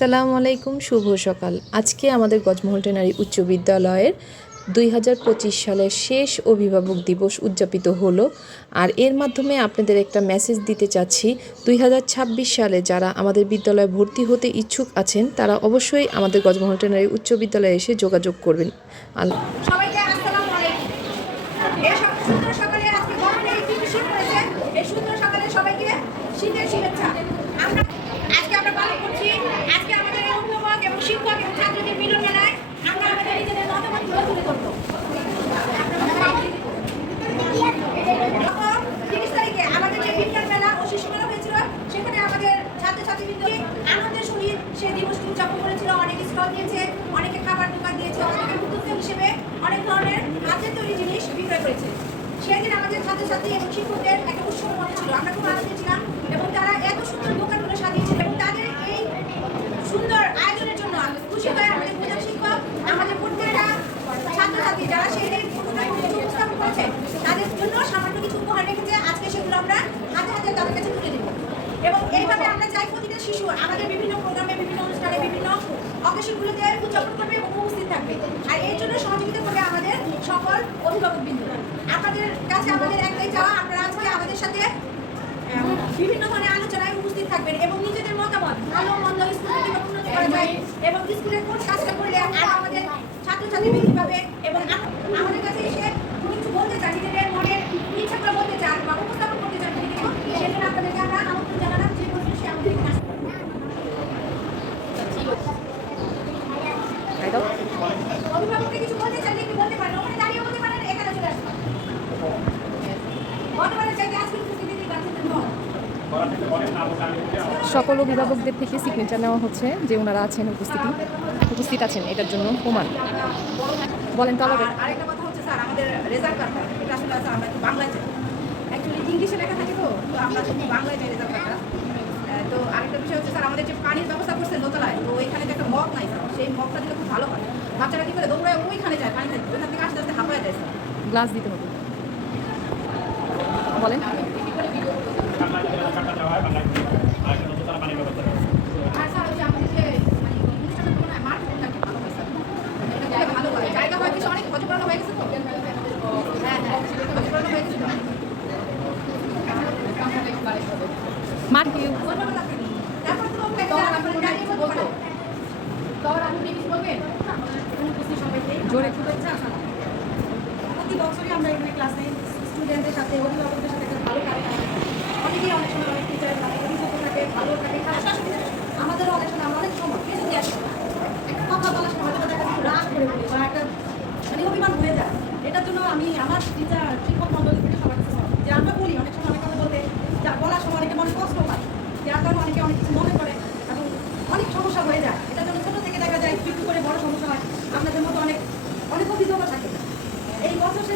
সালামু আলাইকুম, শুভ সকাল। আজকে আমাদের গজমহল টেনারি উচ্চ বিদ্যালয়ের দুই হাজার পঁচিশ সালের শেষ অভিভাবক দিবস উদযাপিত হলো। আর এর মাধ্যমে আপনাদের একটা মেসেজ দিতে চাচ্ছি, দুই হাজার ছাব্বিশ সালে যারা আমাদের বিদ্যালয়ে ভর্তি হতে ইচ্ছুক আছেন, তারা অবশ্যই আমাদের গজমহল টেনারি উচ্চ বিদ্যালয়ে এসে যোগাযোগ করবেন। আল্লাহ আজকে আমরা পালন করছি আজকে আমাদের এই অভিভাবক এবং শিক্ষক এবং ছাত্রদের মিলন মেলায় আমরা আমাদের নিজেদের মতামতগুলো তুলে ধরবো গত তিরিশ তারিখে আমাদের যে বিজ্ঞান মেলা ও শিশু মেলা হয়েছিল সেখানে আমাদের ছাত্রছাত্রীবৃন্দ আনন্দের সহিত সেই দিবসটি উদযাপন করেছিল অনেক স্টল দিয়েছে অনেকে খাবার দোকান দিয়েছে অনেকে উদ্যোক্তা হিসেবে অনেক ধরনের হাতের তৈরি জিনিস বিক্রয় করেছে সেদিন আমাদের ছাত্রছাত্রী এবং শিক্ষকদের একটা উৎসব মনে ছিল আমরা খুব আনন্দে ছিলাম এবং তারা এত সুন্দর দোকানগুলো সাজিয়েছিল এবং তাদের এই সুন্দর আয়োজনের জন্য আমি খুশি হয়ে আমাদের প্রধান শিক্ষক আমাদের প্রত্যেকটা ছাত্রছাত্রী যারা সেই দিন কিছু উপস্থাপন করেছে তাদের জন্য সামান্য কিছু উপহার রেখেছে আজকে সেগুলো আমরা হাতে হাতে তাদের কাছে তুলে দেবো এবং এইভাবে আমরা চাই প্রতিটা শিশু আমাদের বিভিন্ন প্রোগ্রামে বিভিন্ন অনুষ্ঠানে বিভিন্ন অকেশনগুলোতে উদযাপন করবে এবং উপস্থিত থাকবে। আর এর জন্য সহযোগিতা করবে আমাদের সকল অভিভাবকবৃন্দ। আপনাদের কাছে আমাদের একটাই চাওয়া, আপনারা আজকে আমাদের সাথে বিভিন্ন ধরনের আলোচনায় উপস্থিত থাকবেন এবং নিজেদের মতামত, ভালো মন্দ স্কুল কীভাবে উন্নতি করা যায় এবং স্কুলের কোন কাজটা করলে আমাদের ছাত্রছাত্রী বৃদ্ধি পাবে এবং আমাদের কাছে এসে কিছু বলতে চান নিজেদের মনের ইচ্ছা করে বলতে চান বা উপস্থাপন করতে চান যদি কেউ সেজন্য আপনাদেরকে আমরা আমন্ত্রণ জানালাম যে কোনো সে আমাদের এখানে আসতে পারে। অভিভাবককে কিছু বলতে চাইলে কি বলতে পারেন ওখানে দাঁড়িয়ে বলতে পারেন এখানে চলে আসবেন গতবারের চাইতে আজকে উপস্থিতি গার্জেনদের মত সকল অভিভাবকদের থেকে সিগনেচার নেওয়া হচ্ছে যে ওনারা আছেন উপস্থিতি। উপস্থিত আছেন এটার জন্য প্রমাণ। বলেন তো আর আরেকটা কথা হচ্ছে স্যার আমাদের রেজাল্ট এটা আসলে আমরা বাংলায় চাই অ্যাকচুয়ালি ইংলিশে লেখা থাকে তো তো আমরা শুধু বাংলায় চাই রেজাল্ট কার্ডটা আহ, তো আরেকটা বিষয় হচ্ছে স্যার আমাদের যে পানির ব্যবস্থা করছে দোতলায় তো একটা মগ নাই স্যার। সেই মগটা দিলে খুব ভালো হয় বাচ্চারা কি করে দৌড়ায় ওইখানে যায় পানি খাইতে ওইখান থেকে আস্তে আস্তে হাঁপায় যায় স্যার। গ্লাস দিতে হবে। বলেন আর স্যার হচ্ছে আমাদের যে মানে অনুষ্ঠানের তুলনায় মার্কেটটা একটু ভালো হয় স্যার এটা দিলে ভালো হয় জায়গা হয় বেশি অনেক ক্ষতিপূরণ হয়ে গেছে তো হ্যাঁ হ্যাঁ ক্ষতিপূরণ হয়ে গেছে তো মার কি ধন্যবাদ আপনাকে তারপর তো আপনাকে আপনার দাঁড়িয়ে বলতে পারেন তাহলে আপনি কিছু বলবেন উপস্থিত সবাইকে জোরে। শুভেচ্ছা জানাই। প্রতি বছরই আমরা এখানে ক্লাসে স্টুডেন্টদের সাথে, অভিভাবকদের সাথে একটা ভালো কাজ। অনেকেই অনেক সময় অনেক টিচার থাকে অভিযোগ থাকে, ভালো থাকে আমাদেরও অনেক সময়, আমরা অনেক সময় কিছু একটা কথা বলার সময় হয়তো দেখা যায় রাগ করে বলি বা একটা মানে অভিমান হয়ে যায়। এটার জন্য আমি আমার টিচার শিক্ষক মন্ডলী থেকে সবার কাছে যে আমরা বলি, অনেক সময় অনেক কথা বলতে যা বলার সময় অনেকে মনে কষ্ট পায় যার কারণে অনেকে অনেক কিছু মনে করে এবং অনেক সমস্যা হয়ে যায়। এটার জন্য ছোট থেকে দেখা যায় একটু করে বড় সমস্যা হয়। আপনাদের মতো অনেক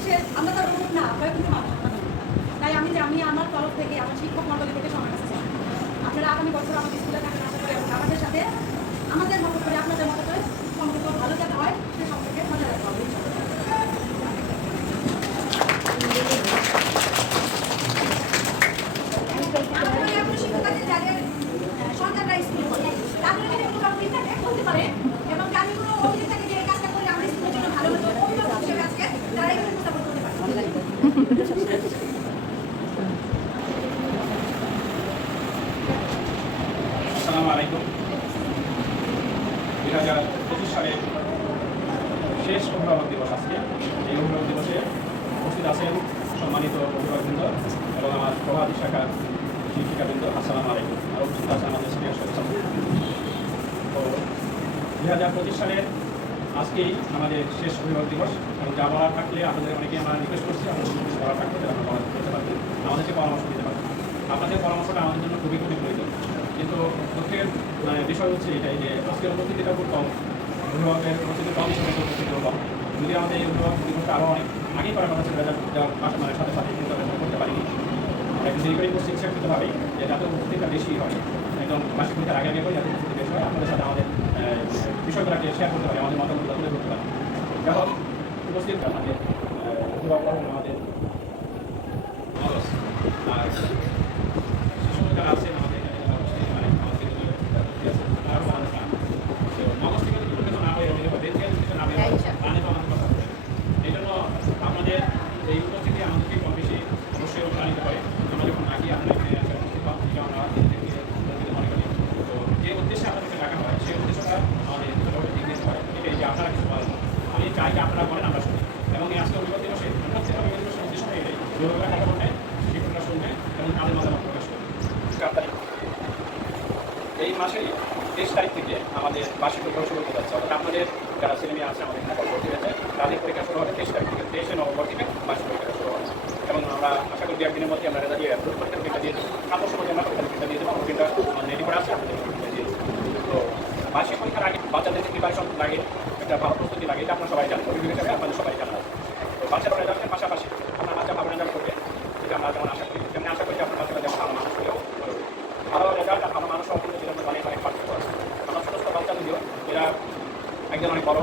শেষে আমরা তার রোগ না, আমরা কিন্তু মানুষ। তাই আমি যে আমি আমার তরফ থেকে, আমার শিক্ষক মন্ডলী থেকে সময় আসছি আপনারা আগামী বছর আমাদের স্কুলে থাকেন আশা করি আমাদের সাথে আমাদের মতো করে আপনাদের মতো করে সম্পর্ক ভালো যাতে হয় সে সম্পর্কে মজা রাখতে হবে ইনশাআল্লাহ। আমাদের এমন শিক্ষক আছে যাদের আহ, সন্তানরা স্কুলে পড়ে তাদের যদি কোনো অভিযোগ থাকে বলতে পারে এবং যাদের কোনো অভিযোগ থাকে যে এই কাজটা করলে আমাদের স্কুলের জন্য ভালো হতো অভিভাবক হিসেবে আজকে তারা এগুলো উপস্থাপন করতে পারে আসসালামু আলাইকুম দুই হাজার পঁচিশ সালের শেষ অভিভাবক দিবস আজকে। এই অভিভাবক দিবসে উপস্থিত আছেন সম্মানিত অভিভাবকবৃন্দ এবং আমার প্রভাতী শাখার শিক্ষিকাবৃন্দ। আসসালামু আলাইকুম। আর উপস্থিত আছে আমাদের সিনিয়র সদস্য দুই হাজার পঁচিশ সালের আজকেই আমাদের শেষ অভিভাবক দিবস। এবং যা বলার থাকলে আপনাদের অনেকে আমরা রিকোয়েস্ট করছি, আপনাদের কিছু বলার থাকলে আপনারা বলা করতে পারবেন আমাদেরকে পরামর্শ দিতে পারবেন আপনাদের পরামর্শটা আমাদের জন্য খুবই খুবই প্রয়োজন কিন্তু প্রত্যেকের মানে বিষয় হচ্ছে এটাই যে আজকের উপস্থিতিটা খুব কম। অভিভাবকের উপস্থিতি কম হিসেবে উপস্থিতি কম। যদি আমাদের এই অভিভাবক দিবসটা আরও অনেক আগেই করার কথা ছিল রেজাল্ট দেওয়ার পাশে মানে সাথে সাথে কিন্তু আমরা করতে পারিনি একটু করে করছি ইচ্ছাকৃতভাবে যে যাতে উপস্থিতিটা বেশি হয়। একদম মাসিক আগে আগে করে যাতে উপস্থিতি বেশি হয়, আপনাদের সাথে আমাদের বিষয়গুলোকে শেয়ার করতে পারি আমাদের মতামতগুলো তুলে ধরতে পারি। উপস্থিত আমাদের আমাদের। আর আমি মতামত প্রকাশ করি এই মাসেই তেইশ তারিখ থেকে আমাদের বার্ষিক পরীক্ষা শুরু হতে যাচ্ছে। অর্থাৎ আপনাদের যারা ছেলেমেয়ে আছে, আমাদের এখানে ভর্তি হয়েছে তাদের পরীক্ষা শুরু হবে তেইশ তারিখ থেকে তেইশে নভেম্বর থেকে বার্ষিক পরীক্ষা শুরু হবে। এবং আমরা আশা করি একদিনের মধ্যে আমরা রেজাল্ট অ্যাপ্রুভ করে পরীক্ষা দিয়ে দেবো। আদর্শ পর্যন্ত আমরা পরীক্ষা দিয়ে দেবো পরীক্ষা রেডি করে আছে আপনাদের দিয়ে তো বার্ষিক পরীক্ষার আগে বাচ্চাদের প্রিপারেশন লাগে একটা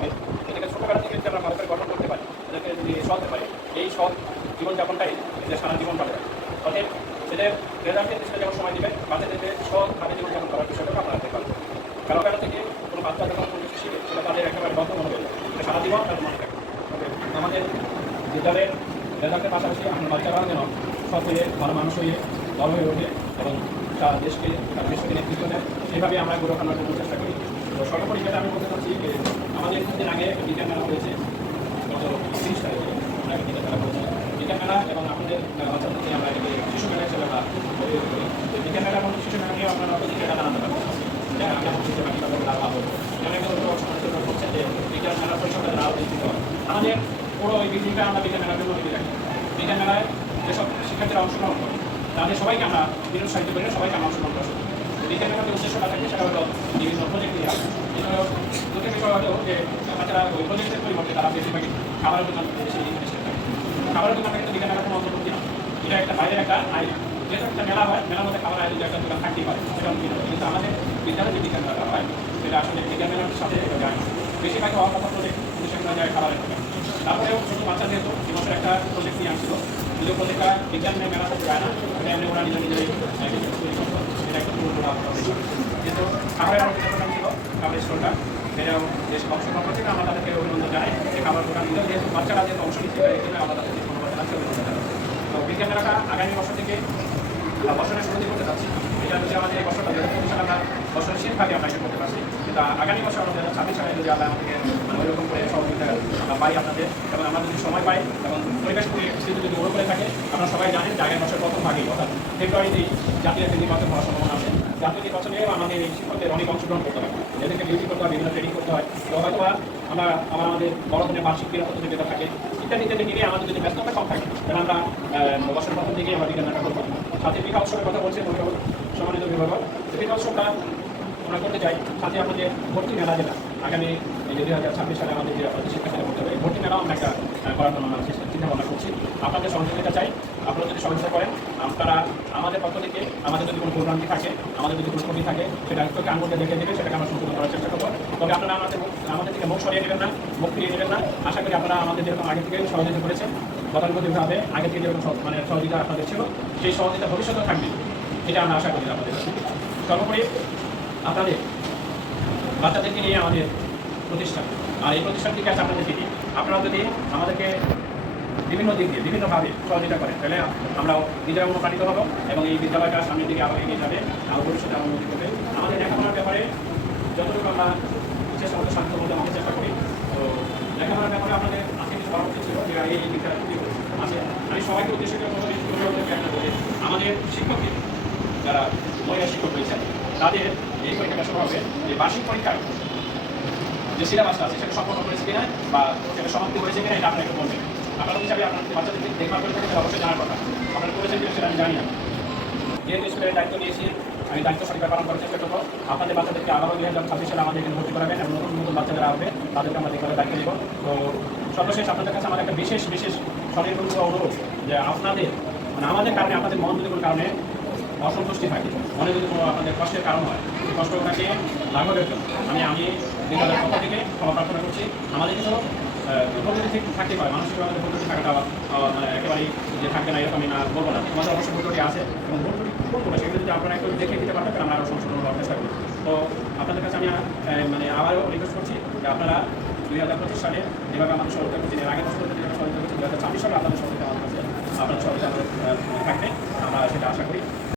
হবে এদেরকে ছোটবেলা থেকে আমরা করে গঠন করতে পারি, এদেরকে যদি সলতে পারি, এই সৎ জীবনযাপনটাই এদের সারা জীবন পাবে অতএব এদের রেজাল্টের দৃষ্টিতে যেমন সময় দেবে বাচ্চাদের সৎভাবে জীবনযাপন করার বিষয়টাকে আপনারা দেখতে পারবেন কারও কারও থেকে কোনো বাচ্চা যখন কোনো কিছু শিখে, সেটা তাদের একেবারে গল্প মনে হবে সারা জীবন তাদের মনে তবে আমাদের বিদ্যালয়ের রেজাল্টের পাশাপাশি আপনার বাচ্চারাও যেন, সৎ হয়ে, ভালো মানুষ হয়ে বড় হয়ে ওঠে এবং তার দেশকে তার দেশকে নেতৃত্ব দেয়, সেভাবে আমরা গৌরবান্বিত করতে চেষ্টা করি। তো সর্বোপরি যেটা আমি বলতে চাচ্ছি যে আমাদের কিছুদিন আগে একটা মেলা হয়েছে, গত তিরিশ তারিখে আমরা মেলা করেছি বিজ্ঞান মেলা এবং আপনাদের বাচ্চাদেরকে আমরা এটাকে শিশু মেলা হিসেবে আমরা বিজ্ঞান মেলা এবং শিশু মেলা নিয়ে আপনারা এটা জানাতে পারবেন যে আমি আমার শিশু মেলা কীভাবে লাভ পাবো লোক সমালোচনা করছেন যে বিজ্ঞান মেলা পরিষদের দিতে আমাদের পুরো ওই বিল্ডিংটা আমরা বিজ্ঞান মেলার জন্য রেখে রাখি বিজ্ঞান মেলায় যেসব শিক্ষার্থীরা অংশগ্রহণ করে, তাদের সবাইকে আমরা নিরুৎসাহিত করি সবাইকে আমরা অংশগ্রহণ করা। শুরু। বিজ্ঞান উদ্দেশ্যটা থাকে সেটা হলো বিভিন্ন নিয়ে আসা দুটো বিষয় হলো যে বাচ্চারা ওই প্রজেক্টের পরিবর্তে তারা বেশিরভাগই খাবারের দোকান বেশি থাকে। খাবারের দোকানটা কিন্তু মেলার কোনো অন্তর্ভুক্তি না। এটা একটা বাইরের একটা আয়োজন। যেহেতু একটা মেলা হয়, মেলার মধ্যে খাবার আয়োজন একটা দোকান থাকতেই পারে, সেটা কিন্তু আমাদের বিদ্যালয়ে যে বিজ্ঞান মেলাটা হয়, সেটা আসলে বিজ্ঞান মেলার সাথে যায় না। বেশিরভাগ হওয়ার কথা প্রজেক্ট সেখানে যায় খাবারের দোকান। তারপরেও ছোটো বাচ্চা যেহেতু এবছর একটা প্রজেক্ট নিয়ে আসছিল যদিও প্রজেক্টটা বিজ্ঞান মেলা করতে যায় না। এটা এমনি ওরা নিজে নিজে এটা একটা পুরো কিন্তু খাবারের যেটা ছিল, খাবারের এটাও যে অংশগ্রহণ করছে আমরা তাদেরকে অভিনন্দন জানাই। যে খাবার দোকান দিল যেহেতু বাচ্চারা যেহেতু অংশ নিচ্ছে এখানে আমরা তাদেরকে ধন্যবাদ জানাচ্ছি, অভিনন্দন তো বিজ্ঞান মেলাটা আগামী বছর থেকে বছরের শুরুতে করতে চাচ্ছি এটা যদি আমাদের এই বছরটা দু হাজার আমরা বছরের শেষভাগে আমরা এটা করতে পারছি। কিন্তু আগামী বছর আমরা দু হাজার ছাব্বিশ সালে যদি আল্লাহ আমাদেরকে মানে ওইরকম করে সহযোগিতা পাই আপনাদের, এবং আমরা যদি সময় পাই, এবং পরিবেশ পরিস্থিতি যদি করে থাকে আপনারা সবাই জানেন যে আগের বছর প্রথম ভাগেই, অর্থাৎ ফেব্রুয়ারিতেই জাতীয় একটা নির্বাচন হওয়ার সম্ভাবনা আছে। জাতীয় নির্বাচনে আমাদের এই শিক্ষকদের অনেক অংশগ্রহণ করতে হয় এদেরকে ডিউটি করতে হয়, বিভিন্ন ট্রেনিং করতে হয় হয়তো আমরা, আমার আমাদের বড় ধরনের বার্ষিক ক্রীড়া প্রতিযোগিতা থাকে ইত্যাদি ইত্যাদি নিয়ে আমাদের যদি ব্যস্ততা কম থাকে, তাহলে আমরা বছর প্রথম দিকেই আমরা বিজ্ঞান নাটক করব সাথে বিঘা উৎসবের কথা বলছে সম্মানিত বিভাগ পিঠা উৎসবটা আমরা করতে চাই, সাথে আমাদের ভর্তি মেলা যেটা আগামী দুই হাজার ছাব্বিশ সালে আমাদের যে আপনাদের শিক্ষার্থীরা করতে হবে ভর্তি মেলাও আমরা একটা করার জন্য চিন্তা ভাবনা করছি। আপনাদের সহযোগিতা চাই। আপনারা যদি সহযোগিতা করেন, আপনারা আমাদের পক্ষ থেকে, আমাদের যদি কোনো ভুলভ্রান্তি থাকে, আমাদের যদি কোনো ত্রুটি থাকে, সেটা চোখে আঙুলকে দেখে দেবে সেটাকে আমরা সংশোধন করার চেষ্টা করব। তবে আপনারা আমাদের আমাদের থেকে মুখ সরিয়ে নেবেন না, মুখ ফিরিয়ে নেবেন না। আশা করি আপনারা আমাদের যেরকম আগে থেকে সহযোগিতা করেছেন, গতানুগতিকভাবে আগে থেকে যেরকম মানে সহযোগিতা আপনাদের ছিল, সেই সহযোগিতা ভবিষ্যতেও থাকবে এটা আমরা আশা করি আপনাদের সর্বোপরি আপনাদের বাচ্চাদেরকে নিয়ে আমাদের প্রতিষ্ঠান। আর এই প্রতিষ্ঠান থেকে আছে আপনাদের দিদি আপনারা যদি আমাদেরকে বিভিন্ন দিক দিয়ে, বিভিন্নভাবে সহযোগিতা করেন, তাহলে আমরা নিজেরা অনুপ্রাণিত হব এবং এই বিদ্যালয়টা সামনের দিকে আরও এগিয়ে যাবে, আরও ভবিষ্যতে আরও উন্নতি করবে। আমাদের লেখাপড়ার ব্যাপারে যতটুকু আমরা চেষ্টা করতে শান্ত মধ্যে আমাদের চেষ্টা করি, তো লেখাপড়ার ব্যাপারে আমাদের আজকে কিছু পরামর্শ ছিল, যে এই দিকটা আছে। আমি সবাইকে উদ্দেশ্য করে আমাদের শিক্ষককে যারা মহিলা শিক্ষক রয়েছেন, তাদের এই পরীক্ষাটা শুরু হবে যে বার্ষিক পরীক্ষার যে সিলেবাসটা আছে, সেটা সম্পন্ন করেছে কিনা বা সেটা সমাপ্তি হয়েছে কিনা, এটা আপনারা একটু বলবেন। আপনারা হিসাবে আপনাদের বাচ্চাদের দেখভাল করে থাকেন অবশ্যই জানার কথা। আপনারা করেছেন কিনা সেটা আমি জানি না। যেহেতু স্কুলের দায়িত্ব নিয়েছি, আমি দায়িত্ব সঠিকভাবে পালন করার চেষ্টা করব। আপনাদের বাচ্চাদেরকে আবারও দুই হাজার ছাব্বিশ সালে আমাদের এখানে ভর্তি করাবেন এবং নতুন নতুন বাচ্চাদের আসবে তাদেরকে আমরা দেখভালের দায়িত্ব দেবো তো সর্বশেষ আপনাদের কাছে আমার একটা বিশেষ বিশেশ স্বনির্ভর অনুরোধ যে আপনাদের মানে আমাদের কারণে, আপনাদের মন যদি কারণে অসন্তুষ্টি থাকে মনে যদি কোনো আপনাদের কষ্টের কারণ হয় সেই কষ্টটাকে লাঘবের জন্য। আমি আমি বিদ্যালয়ের পক্ষ থেকে ক্ষমা প্রার্থনা করছি। আমাদের কিছু প্রকৃতি ঠিক থাকতে পারে। মানসিক আমাদের প্রকৃতি থাকাটা মানে একেবারেই যে থাকবে না এরকম আমি না বলব না। আমাদের অবশ্য প্রকৃতি আছে এবং প্রকৃতি কোনগুলো সেগুলো যদি আপনারা একটু দেখে দিতে পারবেন আমরা আরও সংশোধন করার চেষ্টা করি তো আপনাদের কাছে আমি মানে আবারও রিকোয়েস্ট করছি যে আপনারা দুই হাজার পঁচিশ সালে যেভাবে আমাদের এর আগের বছর যেভাবে সহযোগিতা করছেন দু হাজার ছাব্বিশ সালে আপনাদের সহযোগিতা আমাদের কাছে। আমাদের আহ, থাকবে। আমরা সেটা আশা করি।